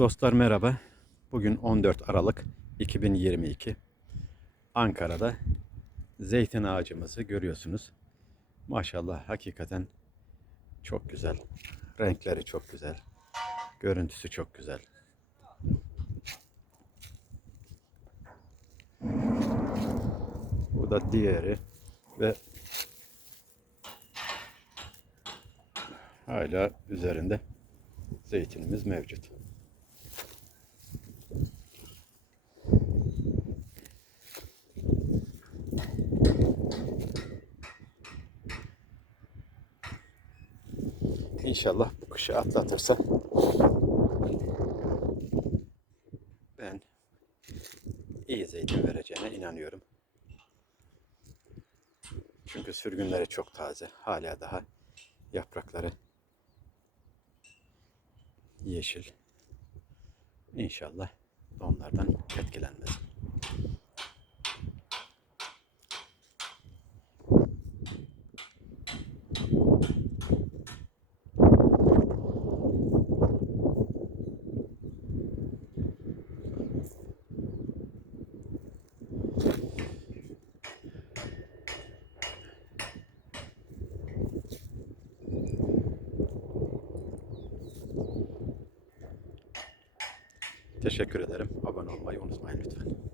Dostlar merhaba. Bugün 14 Aralık 2022. Ankara'da zeytin ağacımızı görüyorsunuz. Maşallah hakikaten çok güzel. Renkleri çok güzel. Görüntüsü çok güzel. Bu da diğeri ve hala üzerinde zeytinimiz mevcut. İnşallah bu kışı atlatırsa ben iyi zeytin vereceğine inanıyorum. Çünkü sürgünleri çok taze. Hala daha yaprakları yeşil. İnşallah onlardan etkilenmez. Teşekkür ederim. Abone olmayı unutmayın lütfen.